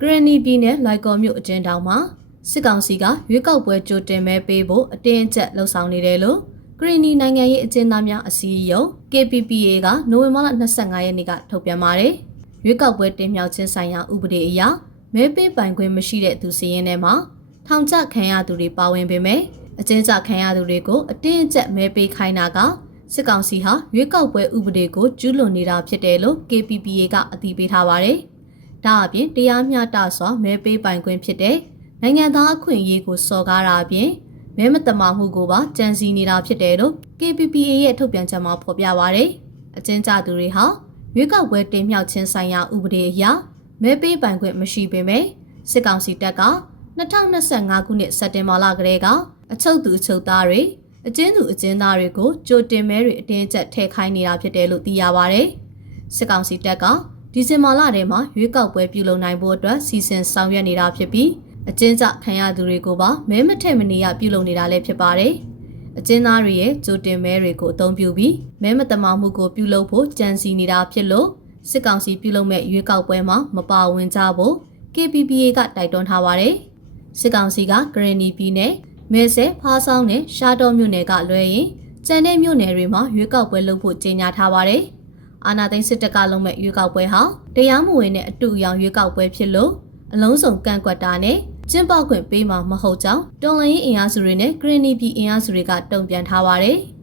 ဂရနီပြည်နယ်လိုက်ကော်မြို့အကျဉ်းထောင်မှာစစ်ကောင်စီကရွေးကောက်ပွဲကြိုတင်မဲပေးဖို့အတင်းအကျပ်လှုံ့ဆော်နေတယ်လို့ဂရနီနိုင်ငံရေးအကျဉ်းသားများအစည်းအရုံး KPPA ကနိုဝင်ဘာလ25ရက်နေ့ကထုတ်ပြန်ပါတယ်။ရွေးကောက်ပွဲတင်မြှောက်ခြင်းဆိုင်ရာဥပဒေအရမဲပေးပိုင်ခွင့်မရှိတဲ့သူစီရင်ထဲမှာထောင်ချခံရသူတွေပါဝင်ပေမဲ့အကျဉ်းချခံရသူတွေကိုအတင်းအကျပ်မဲပေးခိုင်းတာကစစ်ကောင်စီဟာရွေးကောက်ပွဲဥပဒေကိုကျူးလွန်နေတာဖြစ်တယ်လို့ KPPA ကအတည်ပြုထားပါတယ်။ ဒါအပြင်တရားမျှတစွာမဲပေးပိုင်ခွင့်ဖြစ်တဲ့နိုင်ငံသားအခွင့်အရေးကိုစော်ကားတာအပြင်မဲမတမာမှုကိုပါကြံစည်နေတာဖြစ်တယ်လို့ KPPA ရဲ့ထုတ်ပြန်ချက်မှာဖော်ပြပါရတယ်။အကျဉ်းချသူတွေဟာရွေးကောက်ပွဲတင်မြှောက်ခြင်းဆိုင်ရာဥပဒေအရမဲပေးပိုင်ခွင့်မရှိပေမဲ့စစ်ကောင်စီတပ်က2025ခုနှစ်စက်တင်ဘာလကတည်းကအချုပ်သူအချုပ်သားတွေအကျဉ်းသူအကျဉ်းသားတွေကိုကြိုတင်မဲတွေအတင်းအကျပ်ထည့်ခိုင်းနေတာဖြစ်တယ်လို့သိရပါဗျ။စစ်ကောင်စီတပ်က ဒီဇင်ဘာလထဲမှာရွေးကောက်ပွဲပြုလုပ်နိုင်ဖို့အတွက်စီစဉ်ဆောင်ရွက်နေတာဖြစ်ပြီးအကျဉ်းချခံရသူတွေကိုပါမဲမထည့်မနေရပြုလုပ်နေတာလည်းဖြစ်ပါတယ်။အကျဉ်းသားတွေရဲ့ကြိုတင်မဲတွေကိုအသုံးပြုပြီးမဲမတမာမှုကိုပြုလုပ်ဖို့ကြံစီနေတာဖြစ်လို့စစ်ကောင်စီပြုလုပ်မဲ့ရွေးကောက်ပွဲမှာမပါဝင်ကြဖို့ KPPA ကတိုက်တွန်းထားပါတယ်။စစ်ကောင်စီကဂရနီပြည်နယ်မဲဆဲဖားဆောင်နဲ့ရှားတော်မြို့နယ်ကလွဲရင်ကျန်တဲ့မြို့နယ်တွေမှာရွေးကောက်ပွဲလုပ်ဖို့ကြေညာထားပါတယ်။ အာနာသိန်းစစ်တပ်ကလုံးမဲ့ရွေးကောက်ပွဲဟာတရားမဝင်တဲ့အတူအယောင်ရွေးကောက်ပွဲဖြစ်လို့အလုံးစုံကန့်ကွက်တာနဲ့ကျင်းပခွင့်ပေးမှာမဟုတ်ကြောင်းတော်လှန်ရေးအင်အားစုတွေနဲ့ဂရနီပြည်အင်အားစုတွေကတုံ့ပြန်ထားပါတယ်။